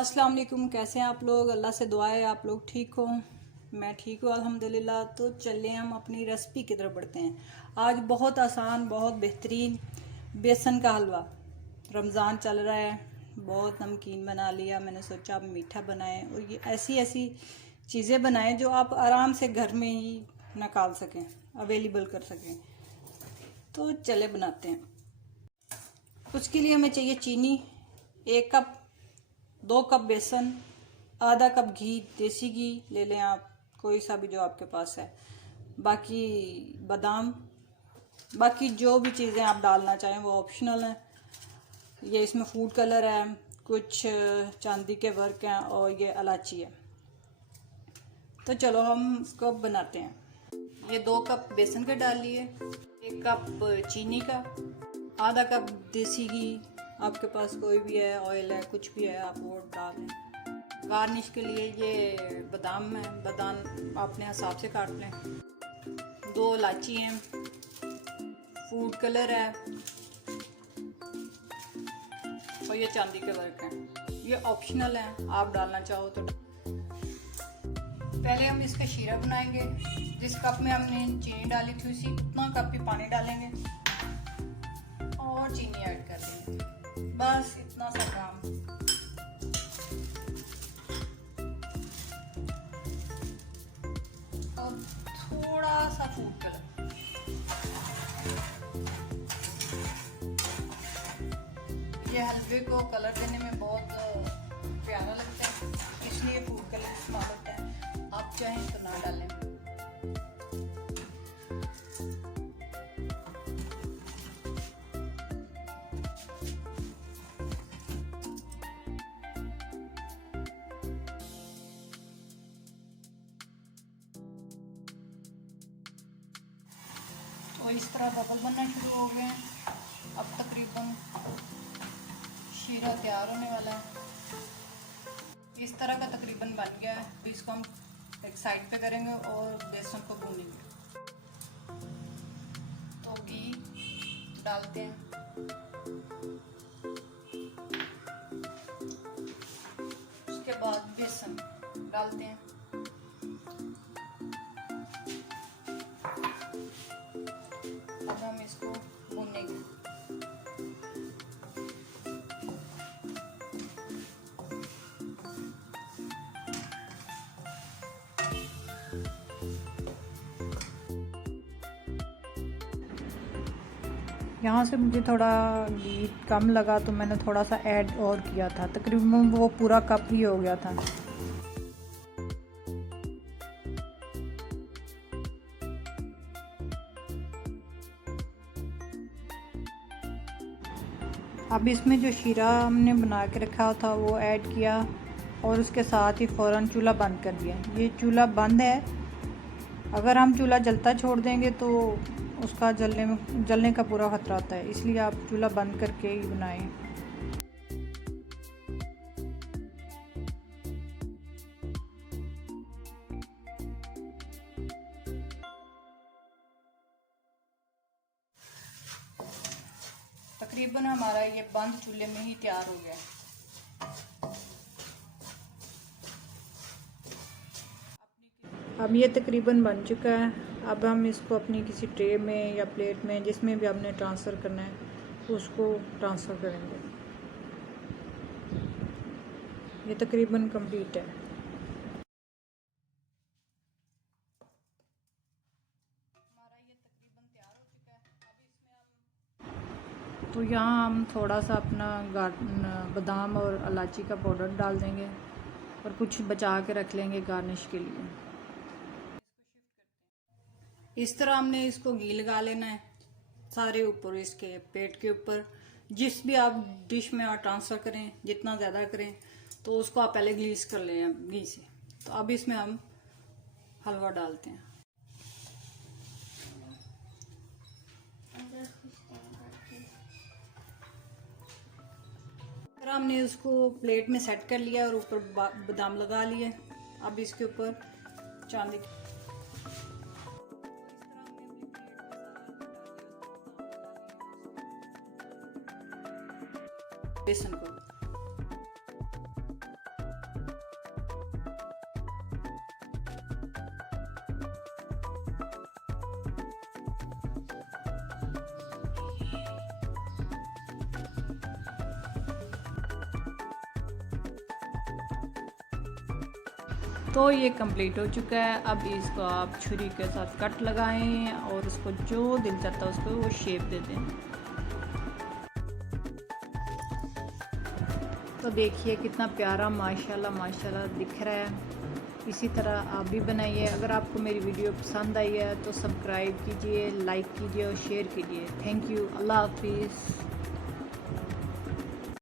अस्सलाम वालेकुम। कैसे हैं आप लोग? अल्लाह से दुआ है आप लोग ठीक हो। मैं ठीक हूँ अल्हम्दुलिल्लाह। तो चलिए हम अपनी रेसिपी की तरफ बढ़ते हैं। आज बहुत आसान, बहुत बेहतरीन बेसन का हलवा। रमज़ान चल रहा है, बहुत नमकीन बना लिया, मैंने सोचा आप मीठा बनाएं और ये ऐसी ऐसी चीज़ें बनाएं जो आप आराम से घर में ही निकाल सकें, अवेलेबल कर सकें। तो चले बनाते हैं। उसके लिए हमें चाहिए चीनी 1 कप, 2 कप बेसन, आधा कप घी, देसी घी ले लें आप, कोई सा भी जो आपके पास है। बाकी बादाम, बाकी जो भी चीज़ें आप डालना चाहें वो ऑप्शनल है। ये इसमें फूड कलर है, कुछ चांदी के वर्क हैं और ये इलायची है। तो चलो हम इसको बनाते हैं। ये 2 कप बेसन के डाल लिए, 1 कप चीनी का, आधा कप देसी घी, आपके पास कोई भी है, ऑयल है, कुछ भी है आप वो डाल लें। गार्निश के लिए ये बादाम है, बादाम अपने हिसाब से काट लें। 2 इलायची हैं, फूड कलर है और ये चांदी के वर्क हैं। ये ऑप्शनल है, आप डालना चाहो तो। पहले हम इसका शीरा बनाएंगे। जिस कप में हमने चीनी डाली थी उसी उतना कप ही पानी डालेंगे और चीनी ऐड कर देंगे। बस इतना सा काम। और थोड़ा सा फूड कलर। ये हलवे को कलर देने में बहुत प्यारा लगता है, इसलिए फूड कलर इस्तेमाल होता है। आप चाहें तो ना डालें। तो इस तरह बबल बनना शुरू हो गए हैं। अब तकरीबन शीरा तैयार होने वाला है। इस तरह का तकरीबन बन गया है। तो इसको हम एक साइड पे करेंगे और बेसन को भूनेंगे। तो घी डालते हैं, उसके बाद बेसन डालते हैं। अब हम इसको भूनेंगे। यहाँ से मुझे थोड़ा घी कम लगा तो मैंने थोड़ा सा ऐड और किया था, तकरीबन वो पूरा कप ही हो गया था। अब इसमें जो शीरा हमने बना के रखा था वो ऐड किया और उसके साथ ही फ़ौरन चूल्हा बंद कर दिया। ये चूल्हा बंद है। अगर हम चूल्हा जलता छोड़ देंगे तो उसका जलने का पूरा खतरा होता है, इसलिए आप चूल्हा बंद करके ही बनाएं। तकरीबन हमारा ये बंद चूल्हे में ही तैयार हो गया। अब ये तकरीबन बन चुका है। अब हम इसको अपनी किसी ट्रे में या प्लेट में, जिसमें भी हमने ट्रांसफ़र करना है उसको ट्रांसफ़र करेंगे। ये तकरीबन कंप्लीट है। हमारा ये तकरीबन तैयार हो चुका है। अब इसमें हम तो यहाँ हम थोड़ा सा अपना बादाम और इलायची का पाउडर डाल देंगे और कुछ बचा के रख लेंगे गार्निश के लिए। इस तरह हमने इसको घी लगा लेना है सारे ऊपर, इसके पेट के ऊपर। जिस भी आप डिश में आप ट्रांसफ़र करें, जितना ज़्यादा करें तो उसको आप पहले ग्रीस कर लें घी से। तो अब इसमें हम हलवा डालते हैं। फिर हमने उसको प्लेट में सेट कर लिया और ऊपर बादाम लगा लिए। अब इसके ऊपर चांदी बेसन को तो ये कंप्लीट हो चुका है। अब इसको आप छुरी के साथ कट लगाएं और उसको जो दिल चाहता है उसको वो शेप दे दें। तो देखिए कितना प्यारा माशाल्लाह माशाल्लाह दिख रहा है। इसी तरह आप भी बनाइए। अगर आपको मेरी वीडियो पसंद आई है तो सब्सक्राइब कीजिए, लाइक कीजिए और शेयर कीजिए। Thank you. अल्लाह हाफिज़।